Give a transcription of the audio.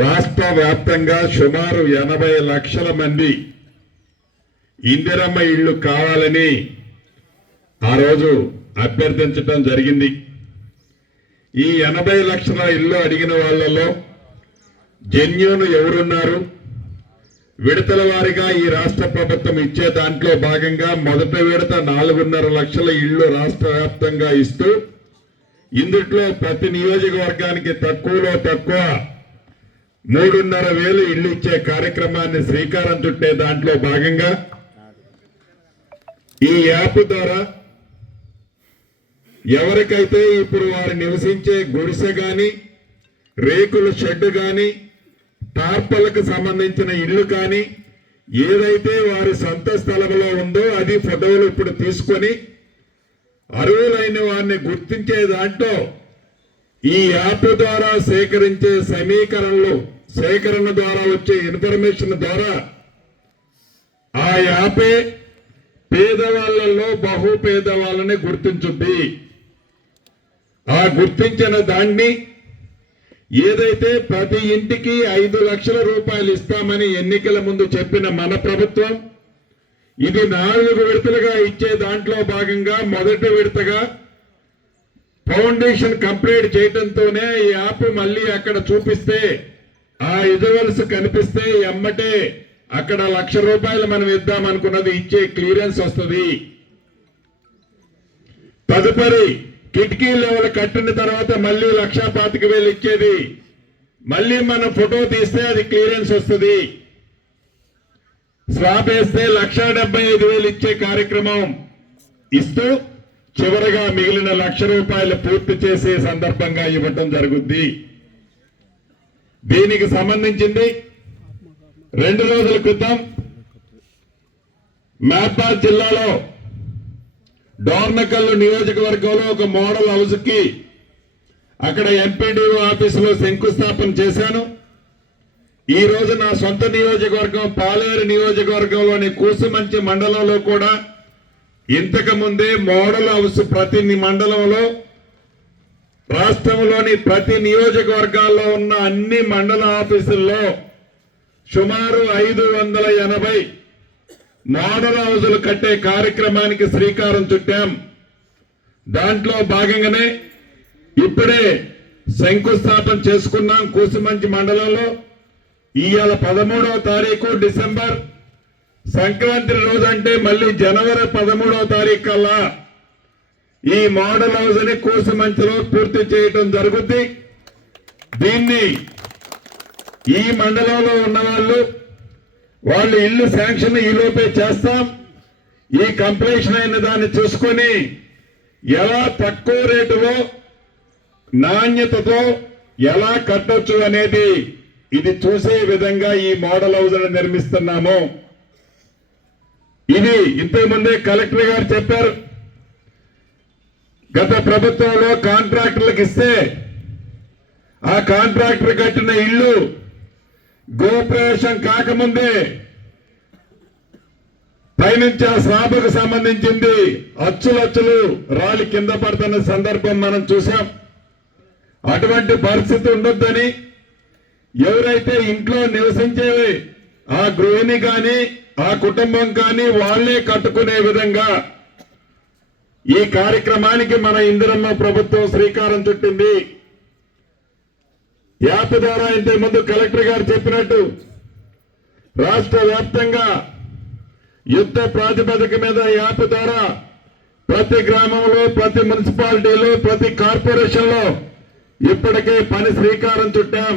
రాష్ట్ర వ్యాప్తంగా సుమారు 80 లక్షల మంది ఇందిరమ్మ ఇళ్లు కావాలని ఆ రోజు అభ్యర్థించడం జరిగింది. ఈ 80 లక్షల ఇళ్లు అడిగిన వాళ్ళలో జెన్యూన్ ఎవరున్నారు? విడతల వారీగా ఈ రాష్ట్ర ప్రభుత్వం ఇచ్చే దాంట్లో భాగంగా మొదటి విడత 4.5 లక్షల ఇళ్లు రాష్ట్ర వ్యాప్తంగా ఇస్తూ ఇందుట్లో ప్రతి నియోజకవర్గానికి తక్కువలో తక్కువ 3,500 ఇళ్లు ఇచ్చే కార్యక్రమాన్ని శ్రీకారం చుట్టే దాంట్లో భాగంగా ఈ యాప్ ద్వారా ఎవరికైతే ఇప్పుడు వారు నివసించే గుడిసె గాని, రేకుల షెడ్ గాని, టార్పలకు సంబంధించిన ఇల్లు కానీ ఏదైతే వారి సొంత స్థలంలో ఉందో అది ఫోటోలు ఇప్పుడు తీసుకొని అర్హులైన వారిని గుర్తించే దాంట్లో ఈ యాప్ ద్వారా సేకరించే సేకరణ ద్వారా వచ్చే ఇన్ఫర్మేషన్ ద్వారా ఆ యాపే పేదవాళ్లలో బహు పేదవాళ్ళని గుర్తించుద్ది. ఆ గుర్తించిన దాన్ని ఏదైతే ప్రతి ఇంటికి 5 లక్షల రూపాయలు ఇస్తామని ఎన్నికల ముందు చెప్పిన మన ప్రభుత్వం ఇది 4 విడతలుగా ఇచ్చే దాంట్లో భాగంగా మొదటి విడతగా ఫౌండేషన్ కంప్లీట్ చేయడంతోనే ఈ యాప్ మళ్ళీ అక్కడ చూపిస్తే ఆ విజువల్స్ కనిపిస్తే ఎమ్మటే అక్కడ 1 లక్ష రూపాయలు మనం ఇద్దామనుకున్నది ఇచ్చే క్లియరెన్స్ వస్తుంది. తదుపరి కిటికీ లెవెల్ కట్టిన తర్వాత మళ్ళీ 1,25,000 ఇచ్చేది, మళ్ళీ మనం ఫోటో తీస్తే అది క్లియరెన్స్ వస్తుంది. స్లాబ్ వేస్తే 1,75,000 ఇచ్చే కార్యక్రమం ఇస్తూ చివరగా మిగిలిన 1 లక్ష రూపాయలు పూర్తి చేసే సందర్భంగా ఇవ్వటం జరుగుద్ది. దీనికి సంబంధించింది 2 రోజుల క్రితం మహబాద్ జిల్లాలో డోర్నకల్ నియోజకవర్గంలో ఒక మోడల్ హౌస్ కి అక్కడ ఎంపీడీఓ ఆఫీసులో శంకుస్థాపన చేశాను. ఈ రోజు నా సొంత నియోజకవర్గం పాలేరు నియోజకవర్గంలోని కూసుమంచి మండలంలో కూడా ఇంతకు ముందే మోడల్ హౌస్ ప్రతి మండలంలో రాష్ట్రంలోని ప్రతి నియోజకవర్గాల్లో ఉన్న అన్ని మండల ఆఫీసుల్లో సుమారు 580 మోడల్ హౌజులు కట్టే కార్యక్రమానికి శ్రీకారం చుట్టాం. దాంట్లో భాగంగానే ఇప్పుడే శంకుస్థాపన చేసుకున్నాం. కూసుమంచి మండలంలో ఇవాళ 13వ తారీఖు డిసెంబర్ సంక్రాంతి రోజు అంటే మళ్ళీ జనవరి 13వ తారీఖు కల్లా ఈ మోడల్ హౌస్ ని కూసుమంచిలో పూర్తి చేయడం జరుగుద్ది. దీన్ని ఈ మండలంలో ఉన్న వాళ్ళు ఇల్లు శాంక్షన్ ఈలోపే చేస్తాం. ఈ కంప్లీషన్ అయిన దాన్ని చూసుకొని ఎలా తక్కువ రేటులో నాణ్యతతో ఎలా కట్టొచ్చు అనేది ఇది చూసే విధంగా ఈ మోడల్ హౌస్ నిర్మిస్తున్నాము. ఇది ఇంతకుముందే కలెక్టర్ గారు చెప్పారు. గత ప్రభుత్వంలో కాంట్రాక్టర్లకు ఇస్తే ఆ కాంట్రాక్టర్ కట్టిన ఇల్లు గృహప్రవేశం కాకముందే పైనుంచి ఆ స్లాబ్కు సంబంధించింది అచ్చులచ్చులు రాలి కింద పడుతున్న సందర్భం మనం చూసాం. అటువంటి పరిస్థితి ఉండొద్దని ఎవరైతే ఇంట్లో నివసించేవి ఆ గృహిణి కానీ ఆ కుటుంబం కానీ వాళ్లే కట్టుకునే విధంగా ఈ కార్యక్రమానికి మన ఇందిరమ్మ ప్రభుత్వం శ్రీకారం చుట్టింది. యాప్ ద్వారా ఇంతకు ముందు కలెక్టర్ గారు చెప్పినట్టు రాష్ట్ర వ్యాప్తంగా యుద్ధ ప్రాతిపదిక మీద యాప్ ద్వారా ప్రతి గ్రామంలో, ప్రతి మున్సిపాలిటీలో, ప్రతి కార్పొరేషన్ లో ఇప్పటికే పని శ్రీకారం చుట్టాం.